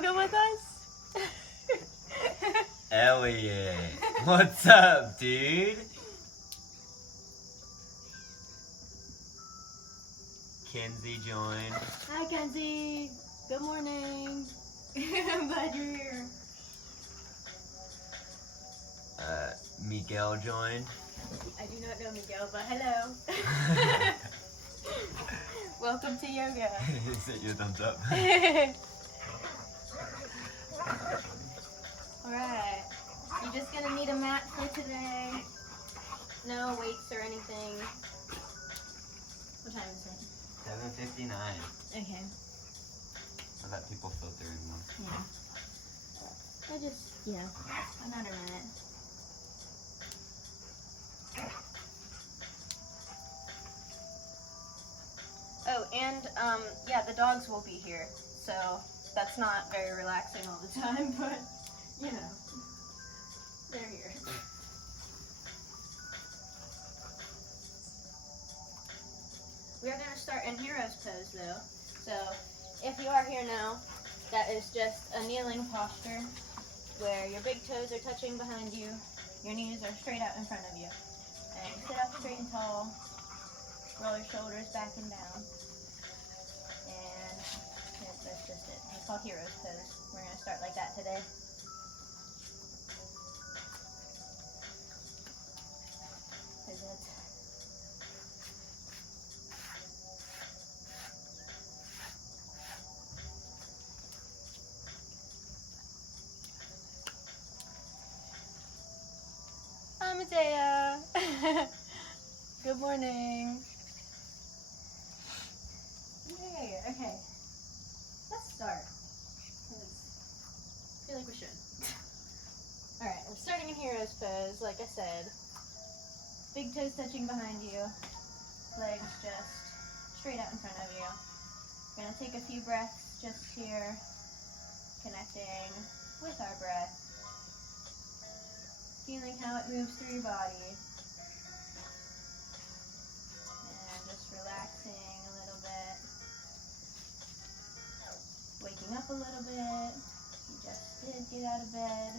yoga with us? Elliot, what's up, dude? Kenzie joined. Hi, Kenzie. Good morning. I'm glad you're here. Miguel joined. I do not know Miguel, but hello. Welcome to yoga. Set your thumbs up. Alright. You're just gonna need a mat for today. No weights or anything. What time is it? 7:59. Okay. I'll let people filter in more. Yeah. Another minute. Oh, and yeah, the dogs will be here, so that's not very relaxing all the time, but you know, they're here. We are going to start in hero's pose though, so if you are here now, that is just a kneeling posture where your big toes are touching behind you, your knees are straight out in front of you, and sit up straight and tall, roll your shoulders back and down, and that's just it. It's called hero's pose. We're going to start like that today. Is it? Hi, Medea. Good morning. Yay, okay. Let's start. I feel like we should. Alright, we're starting in hero's pose, like I said. Big toes touching behind you. Legs just straight out in front of you. We're going to take a few breaths just here, connecting with our breath. Feeling how it moves through your body. And just relaxing a little bit. Waking up a little bit. You just did get out of bed.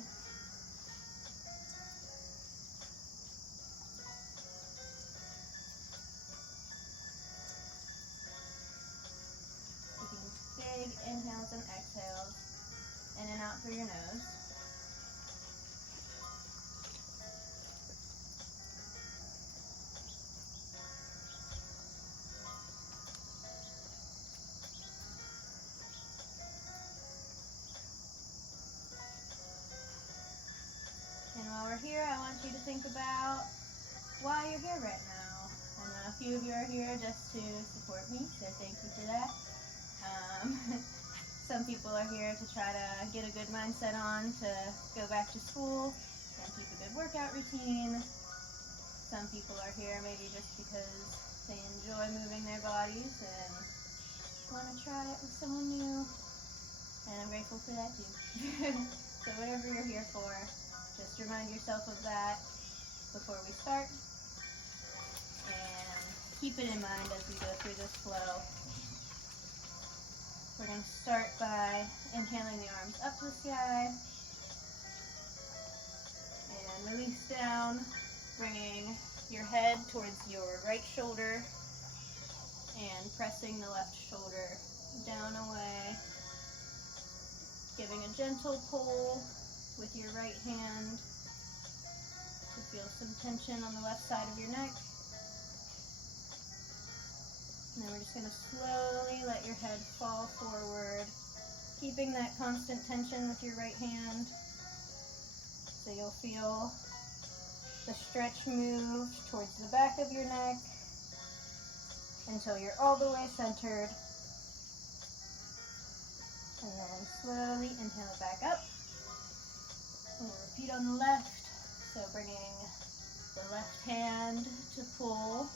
Taking big inhales and exhales. In and out through your nose. And while we're here, I want you to think about why you're here right now. I know a few of you are here just to support me, so thank you for that. Some people are here to try to get a good mindset on to go back to school and keep a good workout routine. Some people are here maybe just because they enjoy moving their bodies and want to try it with someone new. And I'm grateful for that too. So whatever you're here for, just remind yourself of that before we start, and keep it in mind as we go through this flow. We're going to start by inhaling the arms up to the sky, and release down, bringing your head towards your right shoulder, and pressing the left shoulder down away, giving a gentle pull with your right hand to feel some tension on the left side of your neck. And then we're just going to slowly let your head fall forward, keeping that constant tension with your right hand. So you'll feel the stretch move towards the back of your neck until you're all the way centered. And then slowly inhale back up. And we'll repeat on the left. So bringing the left hand to pull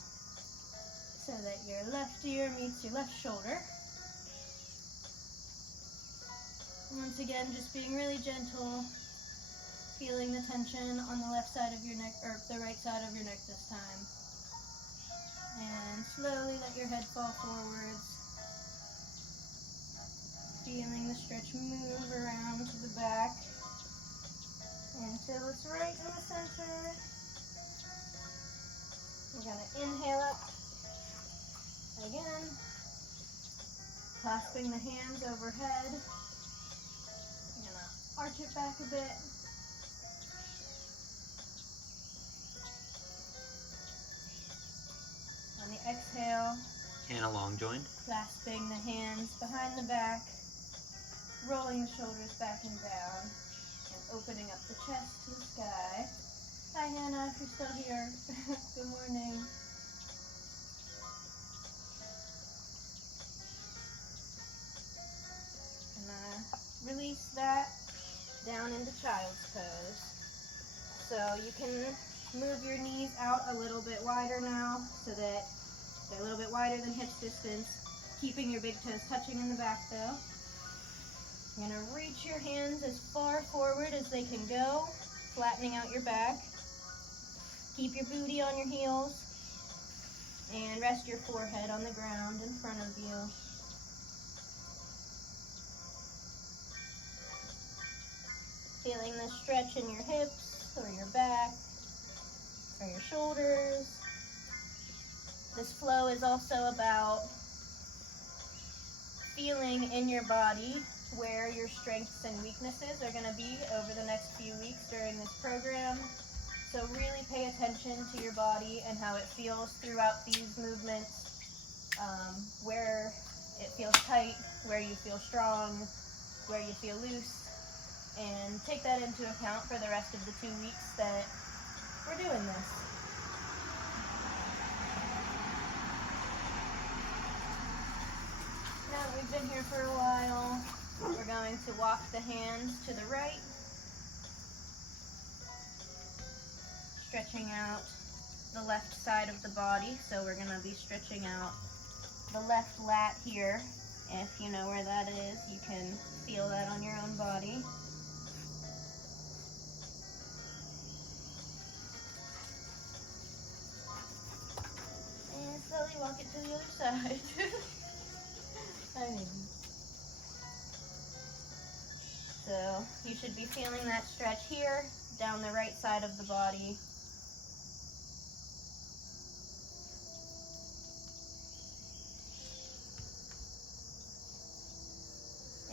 so that your left ear meets your left shoulder. And once again, just being really gentle, feeling the tension on the left side of your neck, or the right side of your neck this time. And slowly let your head fall forwards. feeling the stretch move around to the back until it's right in the center. We're going to inhale up again, clasping the hands overhead. We're going to arch it back a bit. On the exhale, And a long joint. clasping the hands behind the back, rolling the shoulders back and down, and opening up the chest to the sky. Hi Hannah, if you're still here. Good morning. And release that down into child's pose. So you can move your knees out a little bit wider now so that they're a little bit wider than hips distance, keeping your big toes touching in the back though. You're going to reach your hands as far forward as they can go, flattening out your back. Keep your booty on your heels and rest your forehead on the ground in front of you. Feeling the stretch in your hips or your back or your shoulders. This flow is also about feeling in your body where your strengths and weaknesses are going to be over the next few weeks during this program. So really pay attention to your body and how it feels throughout these movements, where it feels tight, where you feel strong, where you feel loose, and take that into account for the rest of the 2 weeks that we're doing this. Now that we've been here for a while, we're going to walk the hands to the right, stretching out the left side of the body. So we're going to be stretching out the left lat here. If you know where that is, you can feel that on your own body. And slowly walk it to the other side. So you should be feeling that stretch here, down the right side of the body.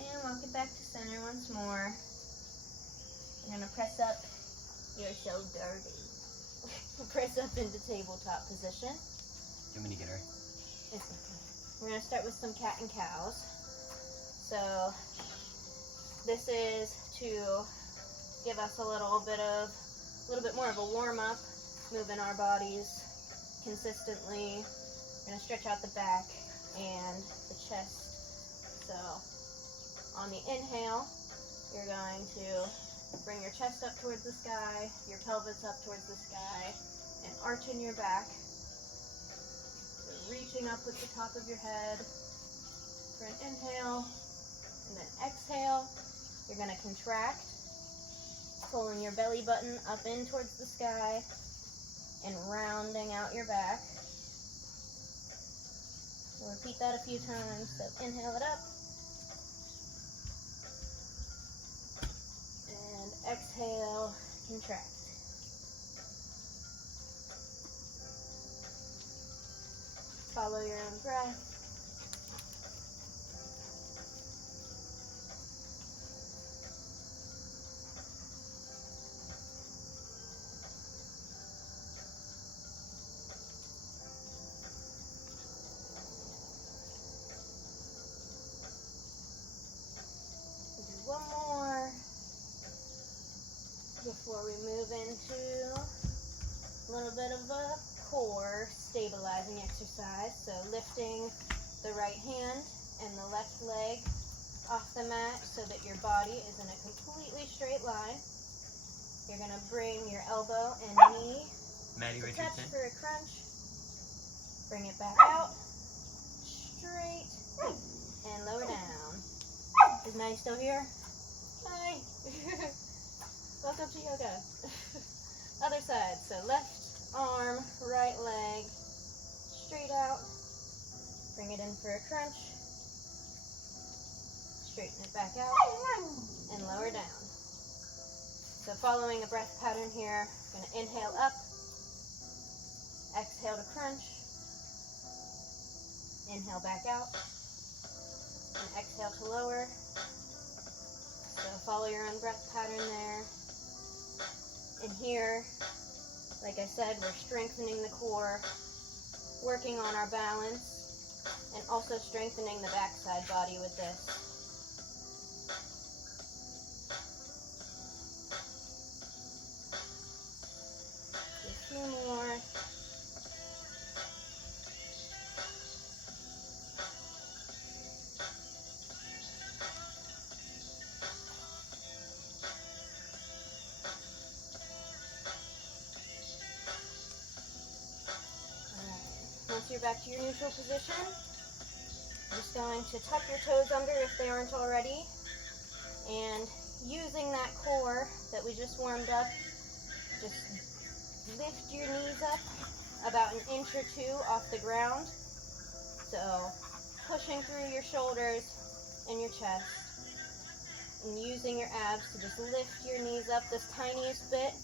And walk it back to center once more. You're going to press up. You're so dirty. Press up into tabletop position. Do you want me to get her? It's okay. We're going to start with some cat and cows. So this is to give us a little bit more of a warm up, moving our bodies consistently. We're going to stretch out the back and the chest. So on the inhale, you're going to bring your chest up towards the sky, your pelvis up towards the sky, and arching your back. So reaching up with the top of your head for an inhale, and then exhale. You're going to contract, pulling your belly button up in towards the sky and rounding out your back. We'll repeat that a few times. So inhale it up and exhale, contract. Follow your own breath. One more before we move into a little bit of a core stabilizing exercise. So lifting the right hand and the left leg off the mat so that your body is in a completely straight line. You're going to bring your elbow and knee Maddie to touch Richardson. for a crunch. Bring it back out, straight, and lower down. Is Maddie still here? Hi. Welcome to yoga. Other side. So left arm, right leg, straight out. Bring it in for a crunch. Straighten it back out and lower down. So following a breath pattern here, I'm going to inhale up, exhale to crunch, inhale back out, and exhale to lower. So follow your own breath pattern there. And here, like I said, we're strengthening the core, working on our balance, and also strengthening the backside body with this. A few more. Once you're back to your neutral position, I'm just going to tuck your toes under if they aren't already, and using that core that we just warmed up, just lift your knees up about an inch or two off the ground. So pushing through your shoulders and your chest, and using your abs to just lift your knees up this tiniest bit.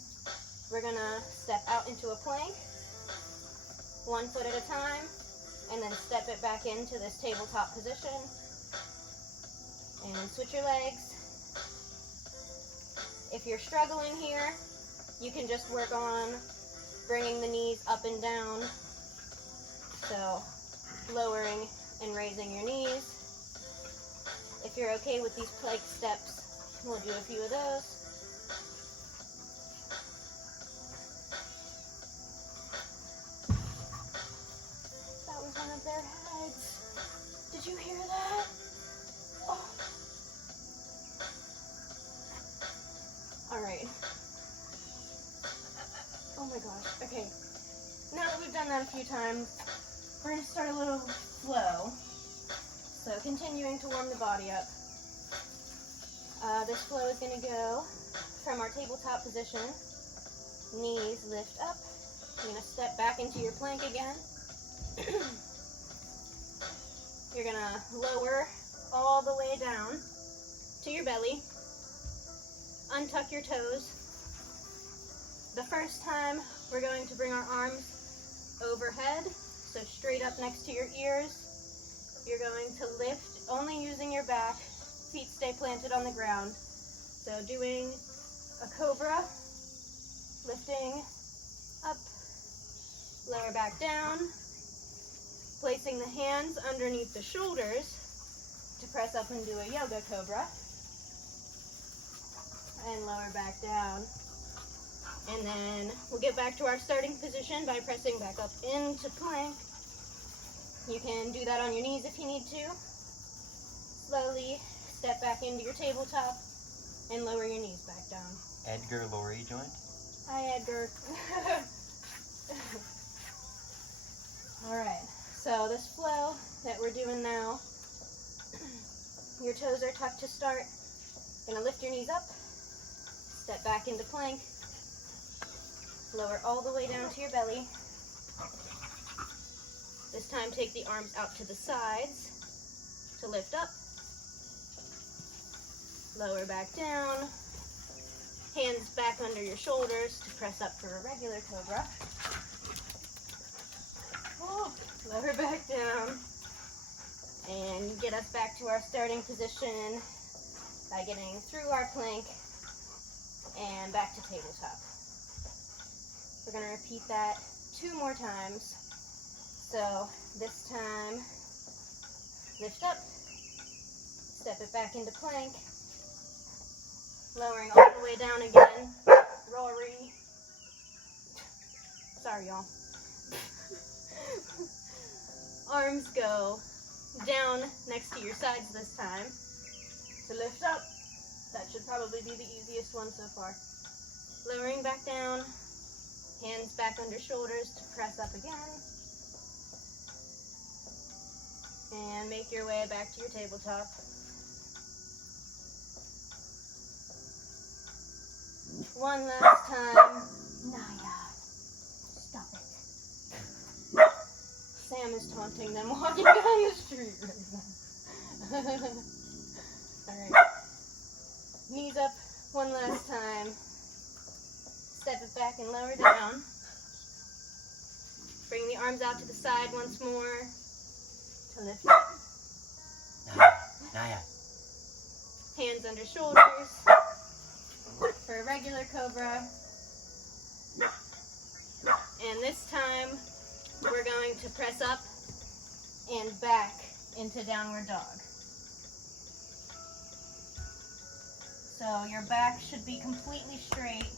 We're gonna step out into a plank, 1 foot at a time, and then step it back into this tabletop position. And switch your legs. If you're struggling here, you can just work on bringing the knees up and down. So lowering and raising your knees. If you're okay with these plank steps, we'll do a few of those. One of their heads. Did you hear that? Oh. All right. Oh my gosh. Okay. Now that we've done that a few times, we're going to start a little flow. So continuing to warm the body up. This flow is going to go from our tabletop position. Knees lift up. You're going to step back into your plank again. You're gonna lower all the way down to your belly, untuck your toes. The first time, we're going to bring our arms overhead, so straight up next to your ears. You're going to lift, only using your back, feet stay planted on the ground. So doing a cobra, lifting up, lower back down, placing the hands underneath the shoulders to press up and do a yoga cobra. And lower back down. And then we'll get back to our starting position by pressing back up into plank. You can do that on your knees if you need to. Slowly step back into your tabletop and lower your knees back down. Edgar Laurie joined. Hi, Edgar. All right. So this flow that we're doing now, your toes are tucked to start. Gonna lift your knees up, step back into plank, lower all the way down to your belly. This time take the arms out to the sides to lift up, lower back down, hands back under your shoulders to press up for a regular cobra. Lower back down, and get us back to our starting position by getting through our plank and back to tabletop. We're going to repeat that 2 more times. So this time, lift up, step it back into plank, lowering all the way down again, Rory. Sorry, y'all. Arms go down next to your sides this time. So lift up. That should probably be the easiest one so far. Lowering back down. Hands back under shoulders to press up again. And make your way back to your tabletop. One last time. Naya, stop it. Sam is taunting them walking down the street right now. Alright. Knees up one last time. Step it back and lower down. Bring the arms out to the side once more to lift up. Naya. Hands under shoulders for a regular cobra. And this time we're going to press up and back into downward dog. So your back should be completely straight.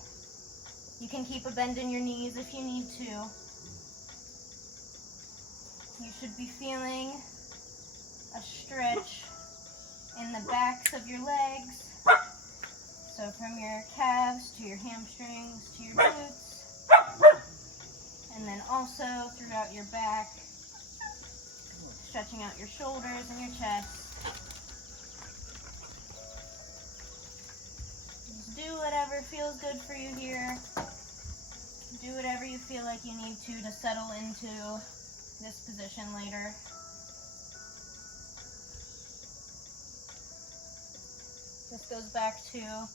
You can keep a bend in your knees if you need to. You should be feeling a stretch in the backs of your legs. So from your calves to your hamstrings to your glutes. And then also throughout your back, stretching out your shoulders and your chest. Just do whatever feels good for you here. Do whatever you feel like you need to settle into this position later. This goes back to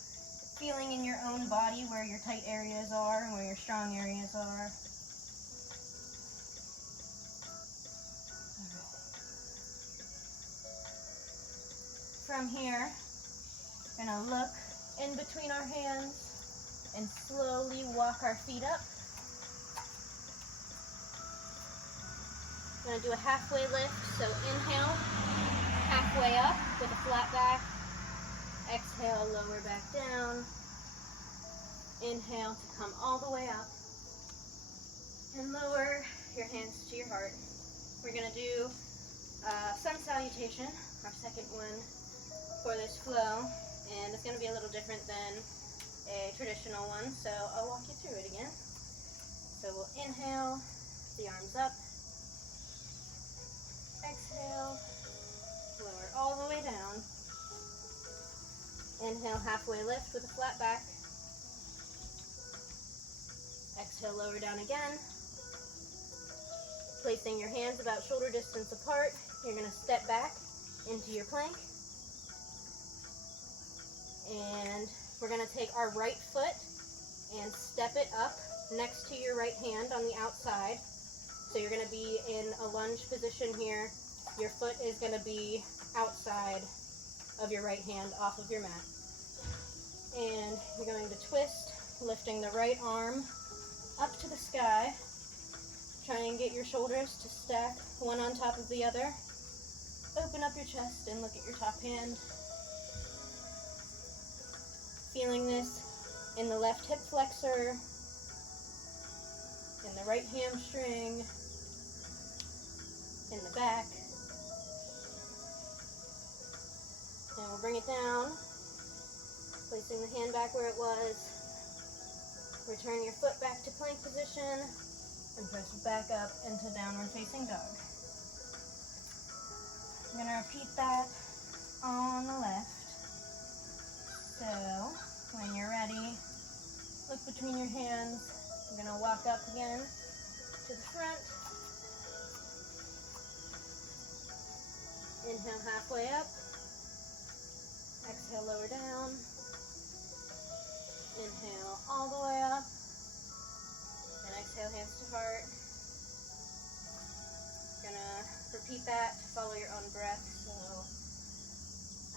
feeling in your own body where your tight areas are and where your strong areas are. From here, we're going to look in between our hands and slowly walk our feet up. We're going to do a halfway lift, so inhale, halfway up with a flat back. Exhale, lower back down. Inhale to come all the way up. And lower your hands to your heart. We're going to do sun salutation, our second one for this flow. And it's going to be a little different than a traditional one, so I'll walk you through it again. So we'll inhale, the arms up. Exhale, lower all the way down. Inhale, halfway lift with a flat back. Exhale, lower down again. Placing your hands about shoulder distance apart, you're going to step back into your plank. And we're going to take our right foot and step it up next to your right hand on the outside. So you're going to be in a lunge position here. Your foot is going to be outside of your right hand off of your mat. And you're going to twist, lifting the right arm up to the sky. Try and get your shoulders to stack one on top of the other. Open up your chest and look at your top hand. Feeling this in the left hip flexor, in the right hamstring, in the back. And we'll bring it down, placing the hand back where it was. Return your foot back to plank position and press it back up into downward facing dog. I'm going to repeat that on the left. So when you're ready, look between your hands. We're going to walk up again to the front. Inhale, halfway up. Exhale, lower down. Inhale, all the way up. And exhale, hands to heart. Gonna repeat that. Follow your own breath. So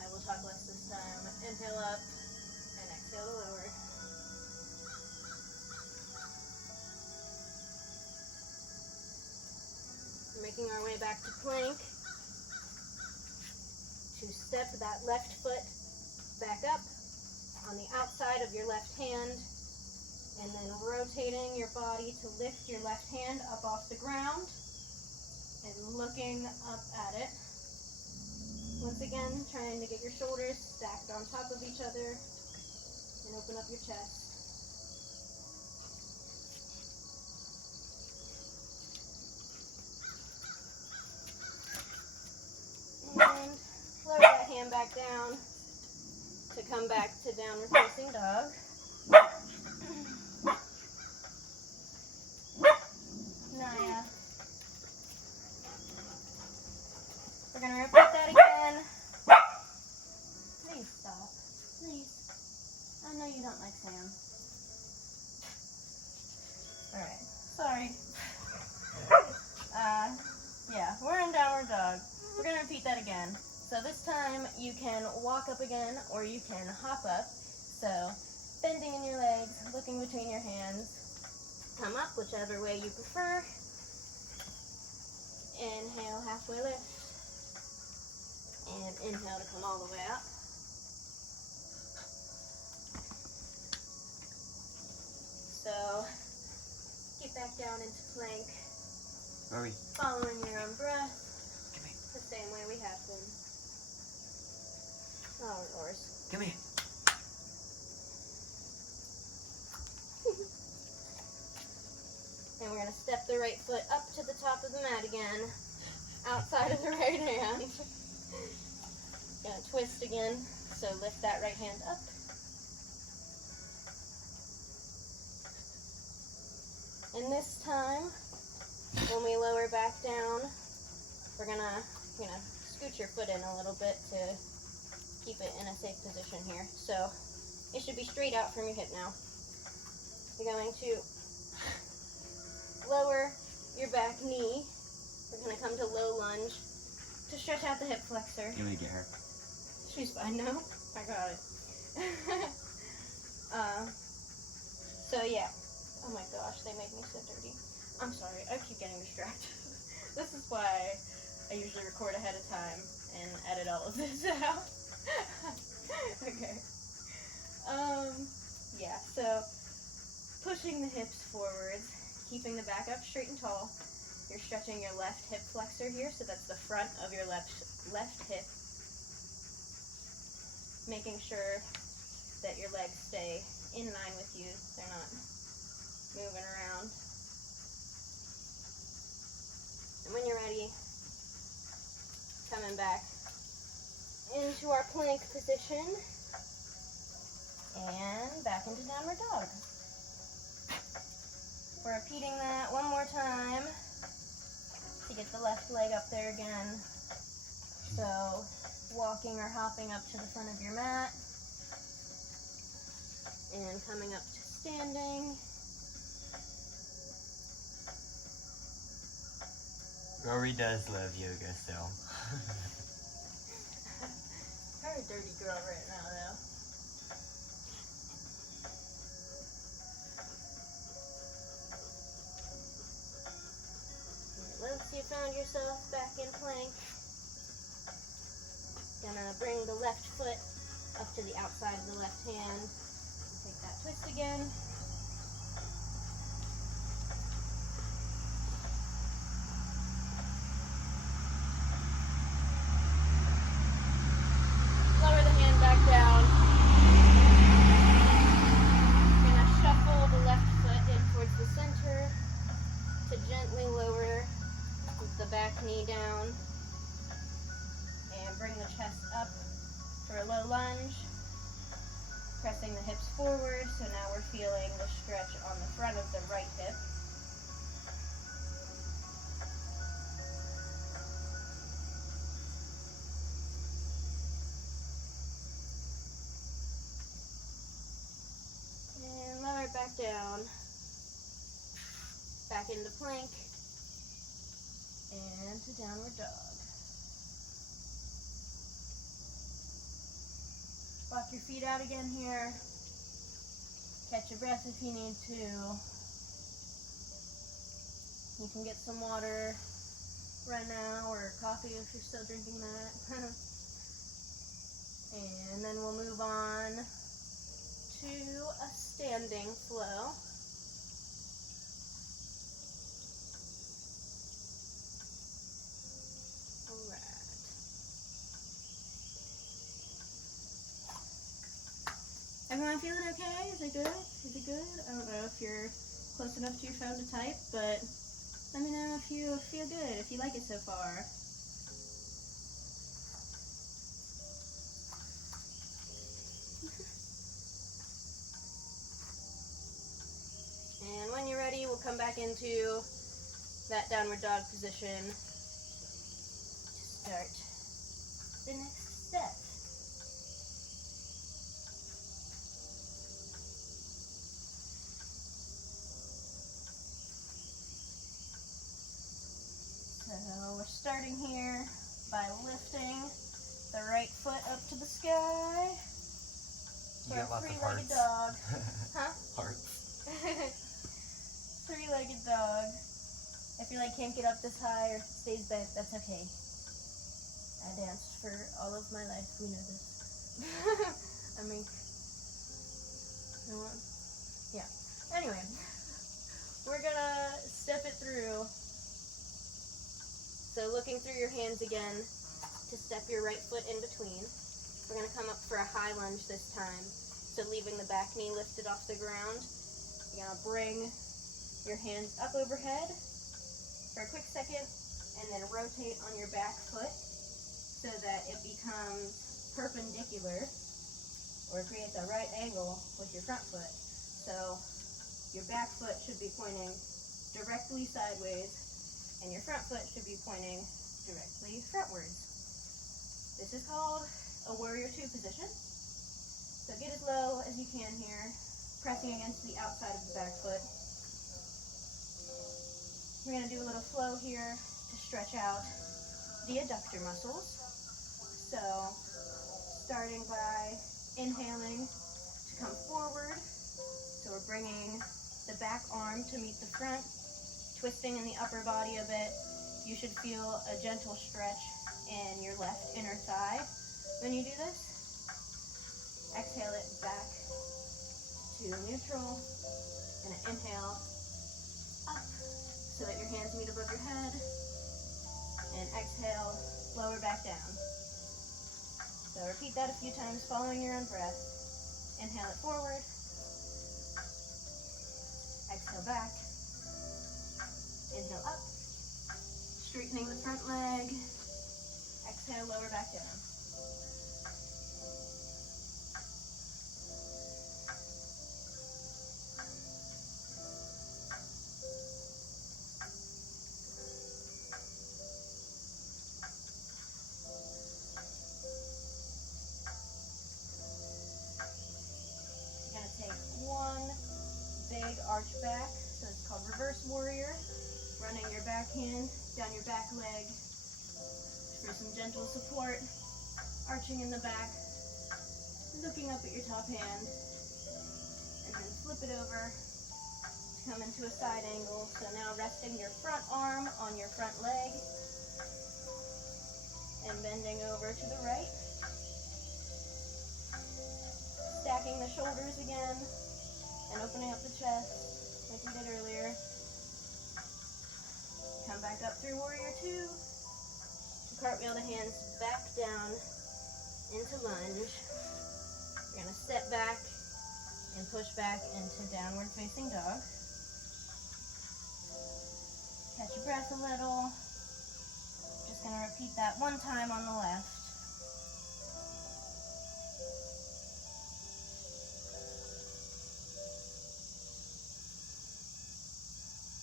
I will talk less this time. Inhale up and exhale to lower. Making our way back to plank. To step that left foot back up on the outside of your left hand, and then rotating your body to lift your left hand up off the ground and looking up at it. Once again, trying to get your shoulders stacked on top of each other and open up your chest. And lower that hand back down to come back to downward facing dog. Naya. We're going to repeat that again. The you don't like Sam. Alright, sorry. Yeah, we're in downward dog. We're gonna repeat that again. So this time you can walk up again or you can hop up. So bending in your legs, looking between your hands. Come up, whichever way you prefer. Inhale, halfway lift. And inhale to come all the way up. So get back down into plank. Where are we? Following your own breath, the same way we have been. Oh, Lors. Come here. And we're going to step the right foot up to the top of the mat again, outside of the right hand. Going to twist again, so lift that right hand up. And this time, when we lower back down, we're gonna scoot your foot in a little bit to keep it in a safe position here. So it should be straight out from your hip now. You're going to lower your back knee. We're gonna come to low lunge to stretch out the hip flexor. You want me to get her? She's fine now. I got it. So yeah. Oh my gosh, they make me so dirty. I'm sorry, I keep getting distracted. This is why I usually record ahead of time and edit all of this out. Okay. Yeah, so pushing the hips forwards, keeping the back up straight and tall. You're stretching your left hip flexor here, so that's the front of your left hip. Making sure that your legs stay in line with you. They're not moving around. And when you're ready, coming back into our plank position and back into downward dog. We're repeating that one more time to get the left leg up there again. So walking or hopping up to the front of your mat and coming up to standing. Rory does love yoga, so. You're a dirty girl right now, though. And once you found yourself back in plank, gonna bring the left foot up to the outside of the left hand. Take that twist again. Lower the hand back down. You're gonna shuffle the left foot in towards the center to gently lower the back knee down. And bring the chest up for a low lunge. Pressing the hips forward, so now we're feeling the stretch on the front of the right hip. And lower it back down. Back into plank. And to downward dog. Walk your feet out again here. Catch your breath if you need to. You can get some water right now or coffee if you're still drinking that. And then we'll move on to a standing flow. Everyone feeling okay? Is it good? Is it good? I don't know if you're close enough to your phone to type, but let me know if you feel good, if you like it so far. And when you're ready, we'll come back into that downward dog position to start the next step. foot up to the sky. You For got a lots of three-legged hearts. dog. Huh? Hearts. Three-legged dog. If your leg can't get up this high or stays bent, that's okay. I danced for all of my life. We know this. I mean, yeah. Anyway, we're gonna step it through. So looking through your hands again to step your right foot in between. We're gonna come up for a high lunge this time. So leaving the back knee lifted off the ground. You're gonna bring your hands up overhead for a quick second and then rotate on your back foot so that it becomes perpendicular or creates a right angle with your front foot. So your back foot should be pointing directly sideways and your front foot should be pointing directly frontwards. This is called a warrior two position. So get as low as you can here, pressing against the outside of the back foot. We're going to do a little flow here to stretch out the adductor muscles. So starting by inhaling to come forward. So we're bringing the back arm to meet the front, twisting in the upper body a bit. You should feel a gentle stretch in your left inner thigh when you do this. Exhale it back to neutral and an inhale up so that your hands meet above your head, and exhale, lower back down. So repeat that a few times following your own breath. Inhale it forward, exhale back, inhale up, straightening the front leg, exhale, lower back down. Arch back, so it's called reverse warrior. Running your back hand down your back leg for some gentle support. Arching in the back, looking up at your top hand, and then flip it over to come into a side angle. So now resting your front arm on your front leg and bending over to the right. Stacking the shoulders again and opening up the chest like we did earlier. Come back up through warrior two. Cartwheel the hands back down into lunge. We're going to step back and push back into downward facing dog. Catch your breath a little. Just going to repeat that one time on the left.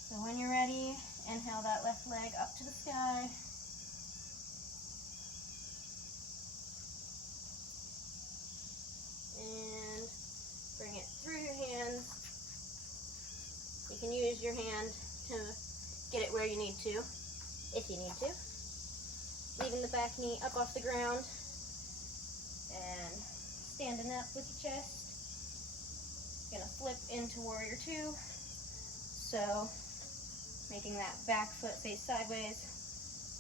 So when you're ready, inhale that left leg up to the sky. And bring it through your hands. You can use your hand to get it where you need to, if you need to. Leaving the back knee up off the ground. And standing up with your chest. Gonna flip into warrior two. So making that back foot face sideways,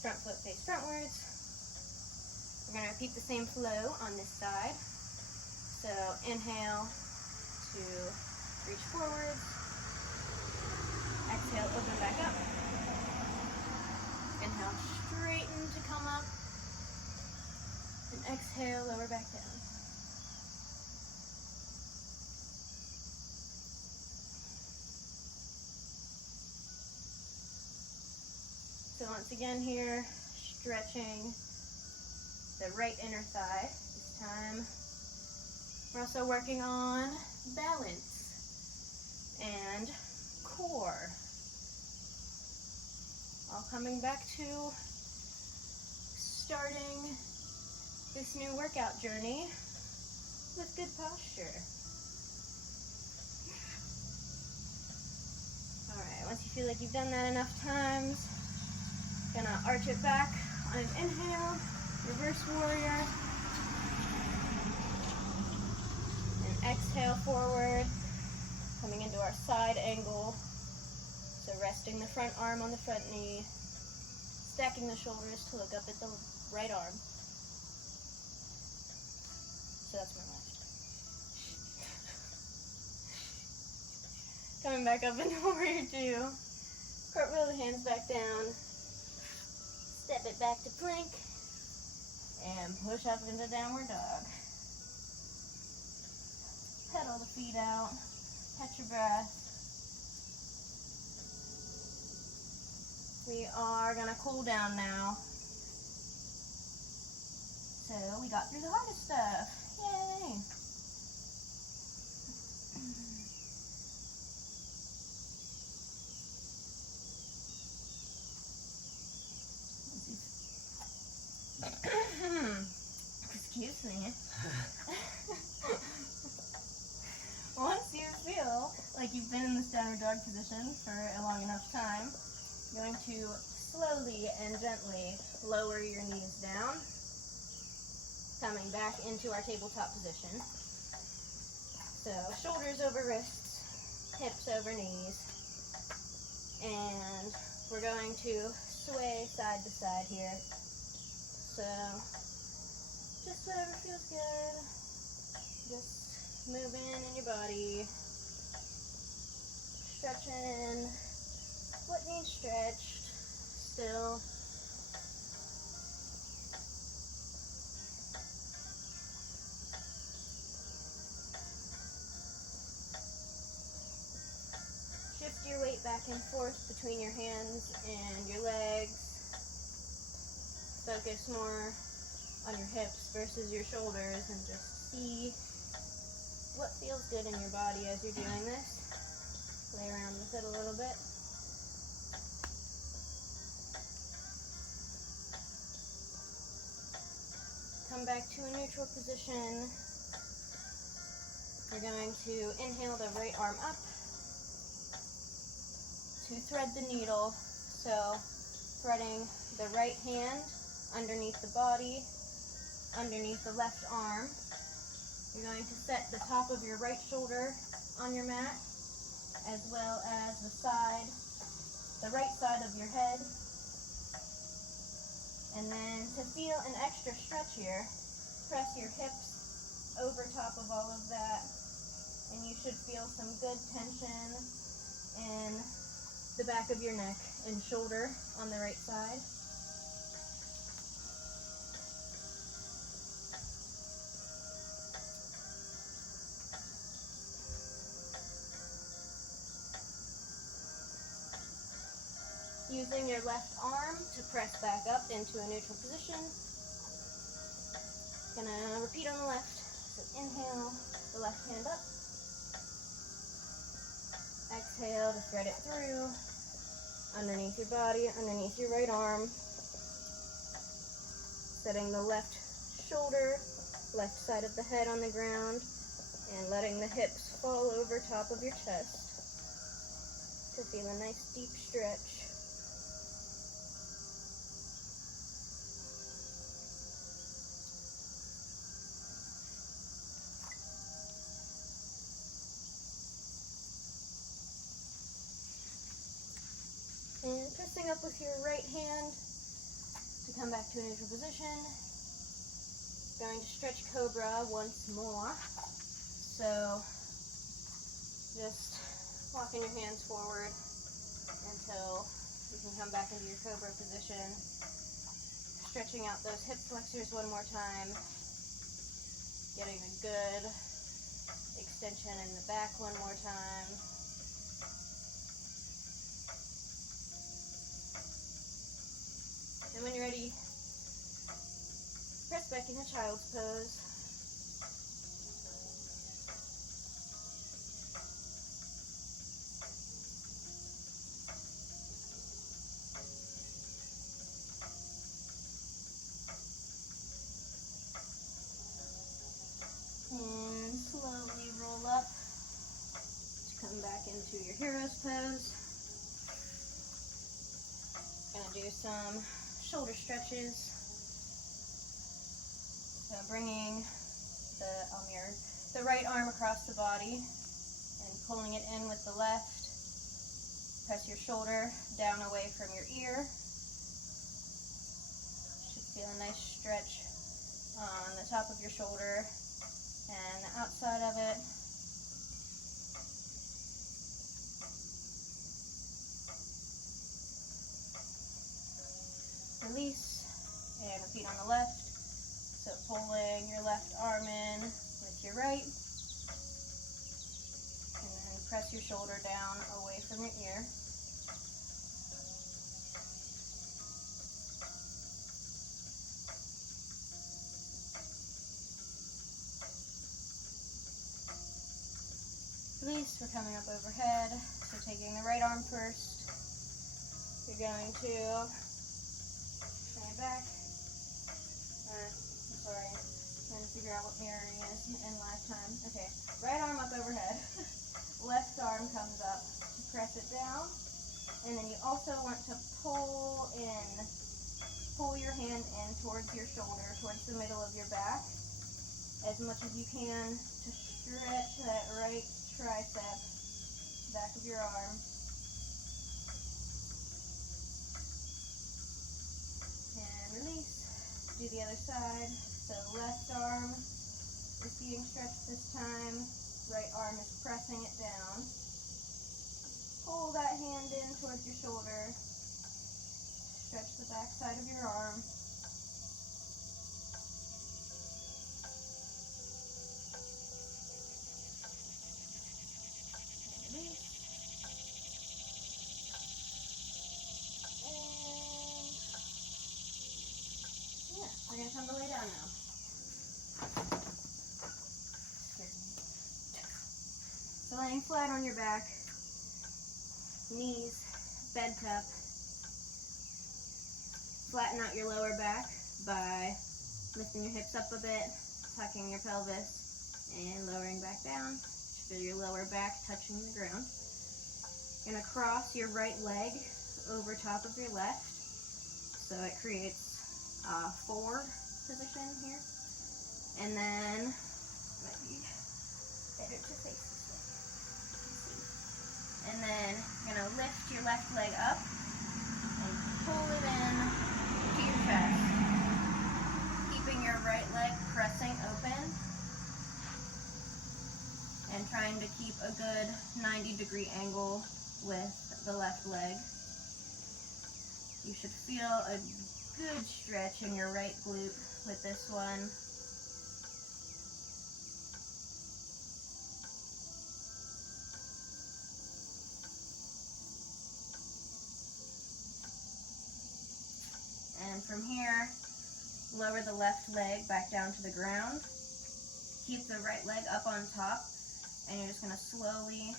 front foot face frontwards. We're going to repeat the same flow on this side. So inhale to reach forwards. Exhale, open back up. Inhale, straighten to come up. And exhale, lower back down. So once again here, stretching the right inner thigh. This time we're also working on balance and core. All coming back to starting this new workout journey with good posture. Alright, once you feel like you've done that enough times, gonna arch it back on an inhale, reverse warrior, exhale forward, coming into our side angle. So resting the front arm on the front knee, stacking the shoulders to look up at the right arm. So that's my left. Coming back up into warrior two. Cartwheel the hands back down. Step it back to plank. And push up into downward dog. Pedal the feet out. Catch your breath. We are going to cool down now. So we got through the hardest stuff. Yay! Excuse me. Once you feel like you've been in this downward dog position for a long enough time, you're going to slowly and gently lower your knees down, coming back into our tabletop position. So shoulders over wrists, hips over knees, and we're going to sway side to side here. So just whatever feels good. Just moving in your body, stretching what needs stretched, still. Shift your weight back and forth between your hands and your legs. Focus more on your hips versus your shoulders and just see what feels good in your body as you're doing this. Play around with it a little bit. Come back to a neutral position. We're going to inhale the right arm up to thread the needle. So threading the right hand underneath the body, underneath the left arm. You're going to set the top of your right shoulder on your mat, as well as the right side of your head. And then to feel an extra stretch here, press your hips over top of all of that, and you should feel some good tension in the back of your neck and shoulder on the right side. Using your left arm to press back up into a neutral position. Gonna repeat on the left. So inhale, the left hand up. Exhale to thread it through, underneath your body, underneath your right arm. Setting the left shoulder, left side of the head on the ground, and letting the hips fall over top of your chest to feel a nice deep stretch. And pressing up with your right hand to come back to a neutral position. Going to stretch cobra once more. So just walking your hands forward until you can come back into your cobra position. Stretching out those hip flexors one more time. Getting a good extension in the back one more time. And when you're ready, press back into child's pose. And slowly roll up to come back into your hero's pose. Gonna do some shoulder stretches. So bringing the the right arm across the body and pulling it in with the left. Press your shoulder down away from your ear. Should feel a nice stretch on the top of your shoulder and the outside of it. Release and repeat on the left. So pulling your left arm in with your right. And then press your shoulder down away from your ear. Release, we're coming up overhead. So taking the right arm first. You're going to stand back. I'm sorry, trying to figure out what mirroring is in lifetime. Okay, right arm up overhead. Left arm comes up. Press it down. And then you also want to pull your hand in towards your shoulder, towards the middle of your back, as much as you can to stretch that right tricep, back of your arm. And release. Do the other side. So left arm is being stretched this time. Right arm is pressing it down. Pull that hand in towards your shoulder. Stretch the back side of your arm. We're going to come to lay down now. So laying flat on your back, knees bent up. Flatten out your lower back by lifting your hips up a bit, tucking your pelvis, and lowering back down. Feel your lower back touching the ground. You're going to cross your right leg over top of your left, so it creates 4 position here, and then might be better to face this way. And then you're gonna lift your left leg up and pull it in to your chest, keeping your right leg pressing open and trying to keep a good 90-degree angle with the left leg. You should feel a good stretch in your right glute with this one. And from here, lower the left leg back down to the ground. Keep the right leg up on top, and you're just going to slowly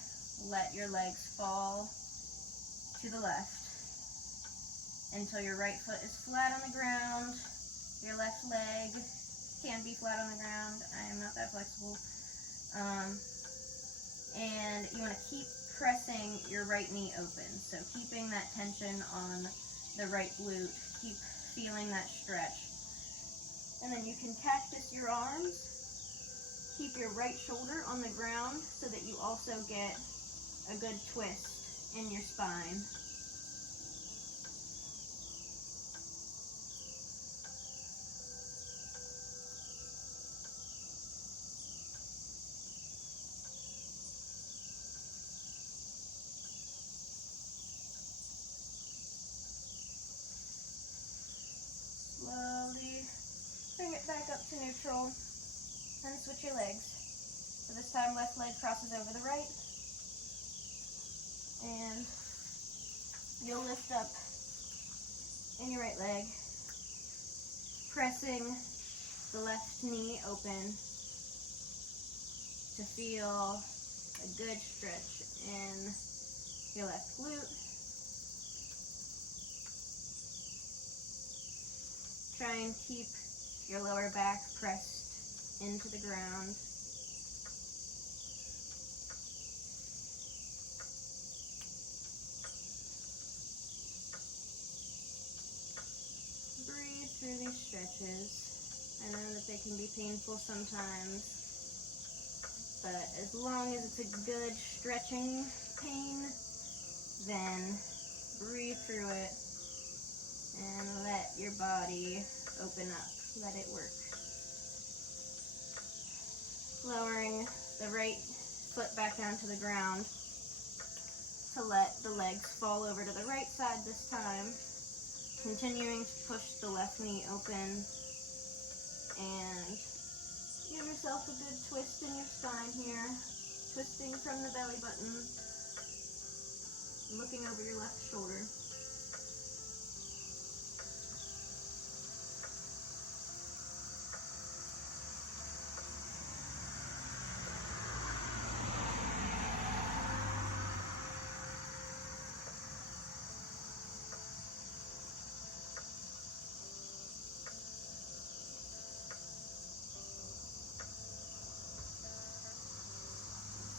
let your legs fall to the left until your right foot is flat on the ground. Your left leg can be flat on the ground. I am not that flexible. And you want to keep pressing your right knee open. So keeping that tension on the right glute. Keep feeling that stretch. And then you can cactus your arms. Keep your right shoulder on the ground so that you also get a good twist in your spine. Slowly bring it back up to neutral and switch your legs. So this time left leg crosses over the right, and you'll lift up in your right leg, pressing the left knee open to feel a good stretch in your left glute. Try and keep your lower back pressed into the ground. Breathe through these stretches. I know that they can be painful sometimes. But as long as it's a good stretching pain, then breathe through it and let your body open up. Let it work. Lowering the right foot back down to the ground to let the legs fall over to the right side this time. Continuing to push the left knee open and give yourself a good twist in your spine here. Twisting from the belly button, looking over your left shoulder.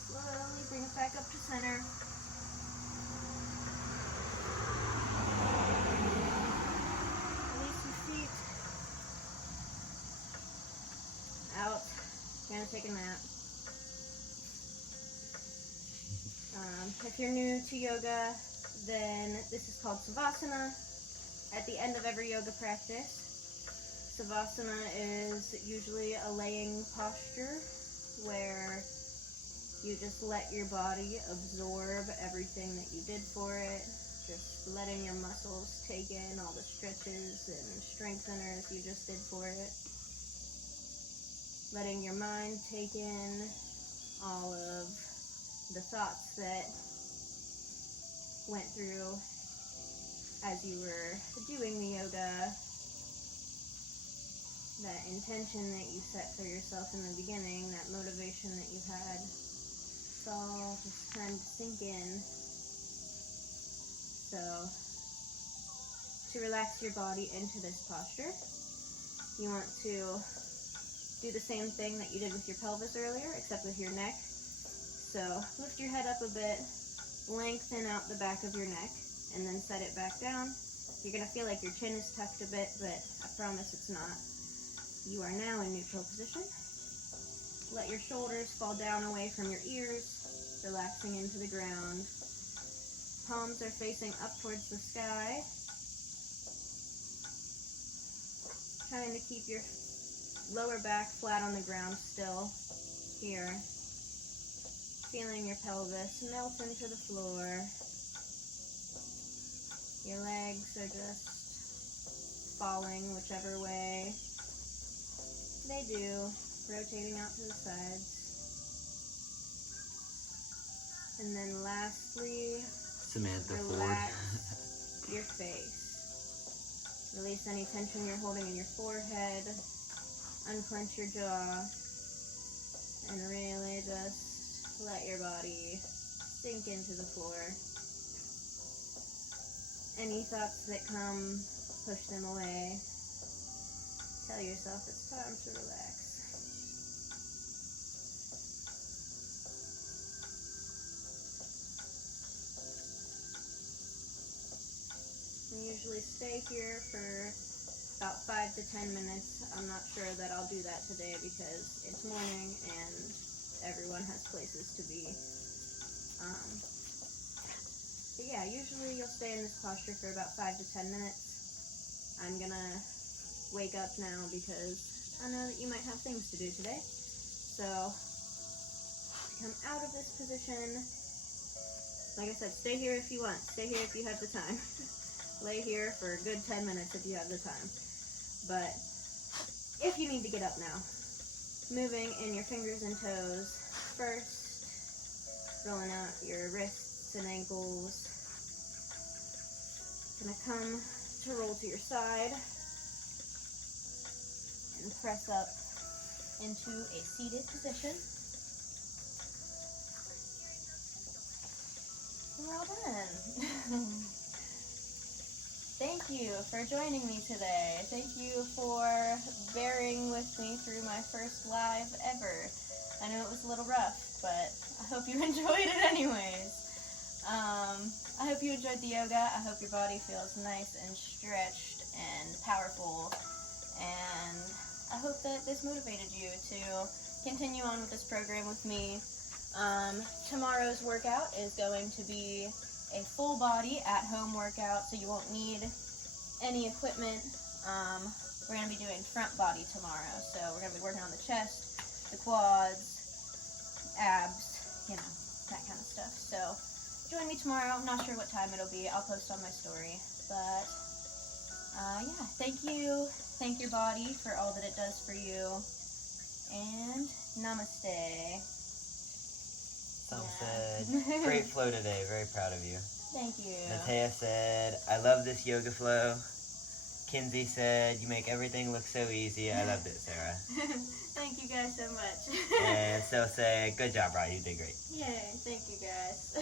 Slowly bring it back up to center. Release your feet. Out. Gonna take a nap. If you're new to yoga, then this is called Savasana. At the end of every yoga practice, Savasana is usually a laying posture where you just let your body absorb everything that you did for it, just letting your muscles take in all the stretches and strengtheners you just did for it, letting your mind take in all of the thoughts that went through as you were doing the yoga, that intention that you set for yourself in the beginning, that motivation that you had. It's all just time to sink in. So, to relax your body into this posture, you want to do the same thing that you did with your pelvis earlier, except with your neck. So, lift your head up a bit, lengthen out the back of your neck, and then set it back down. You're going to feel like your chin is tucked a bit, but I promise it's not. You are now in neutral position. Let your shoulders fall down away from your ears, relaxing into the ground. Palms are facing up towards the sky. Trying to keep your lower back flat on the ground still. Here. Feeling your pelvis melt into the floor. Your legs are just falling whichever way they do, rotating out to the sides. And then lastly, Samantha relax Ford. your face. Release any tension you're holding in your forehead. Unclench your jaw. And really just let your body sink into the floor. Any thoughts that come, push them away. Tell yourself it's time to relax. I usually stay here for about 5 to 10 minutes. I'm not sure that I'll do that today because it's morning and everyone has places to be. But yeah, usually you'll stay in this posture for about 5 to 10 minutes. I'm gonna wake up now because I know that you might have things to do today. So, to come out of this position, like I said, stay here if you want. Stay here if you have the time. Lay here for a good 10 minutes if you have the time. But if you need to get up now, moving in your fingers and toes first, rolling out your wrists and ankles. Gonna come to roll to your side and press up into a seated position. We're all done. Thank you for joining me today. Thank you for bearing with me through my first live ever. I know it was a little rough, but I hope you enjoyed it anyways. I hope you enjoyed the yoga. I hope your body feels nice and stretched and powerful. And I hope that this motivated you to continue on with this program with me. Tomorrow's workout is going to be a full body at-home workout, so you won't need any equipment. We're going to be doing front body tomorrow, so we're going to be working on the chest, the quads, abs, you know, that kind of stuff. So join me tomorrow. I'm not sure what time it'll be. I'll post on my story. But yeah, thank you. Thank your body for all that it does for you. And namaste. Sounds Yeah. good. Great flow today. Very proud of you. Thank you. Natea said, I love this yoga flow. Kinsey said, you make everything look so easy. I loved it, Sarah. Thank you guys so much. And so say, good job, Ryan. You did great. Yay, thank you guys.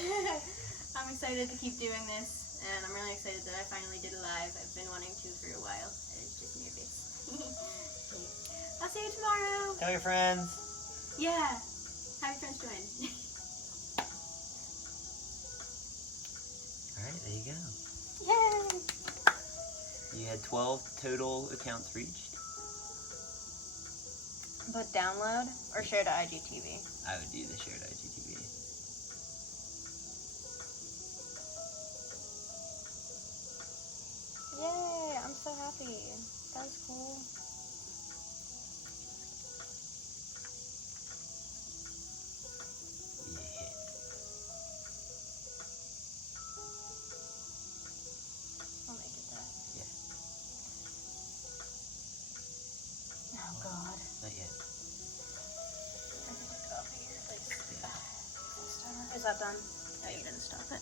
I'm excited to keep doing this, and I'm really excited that I finally did it live. I've been wanting to for a while. It's just nervous. I'll see you tomorrow. Tell your friends. Yeah, have your friends join. All right, there you go. Yay! You had 12 total accounts reached. But download or share to IGTV? I would do the shared IGTV. Yay, I'm so happy. That was cool. Yeah. I'll make it that. Yeah. Oh God. Not yet. I think I could off here, please. Is that done? No, you didn't stop it.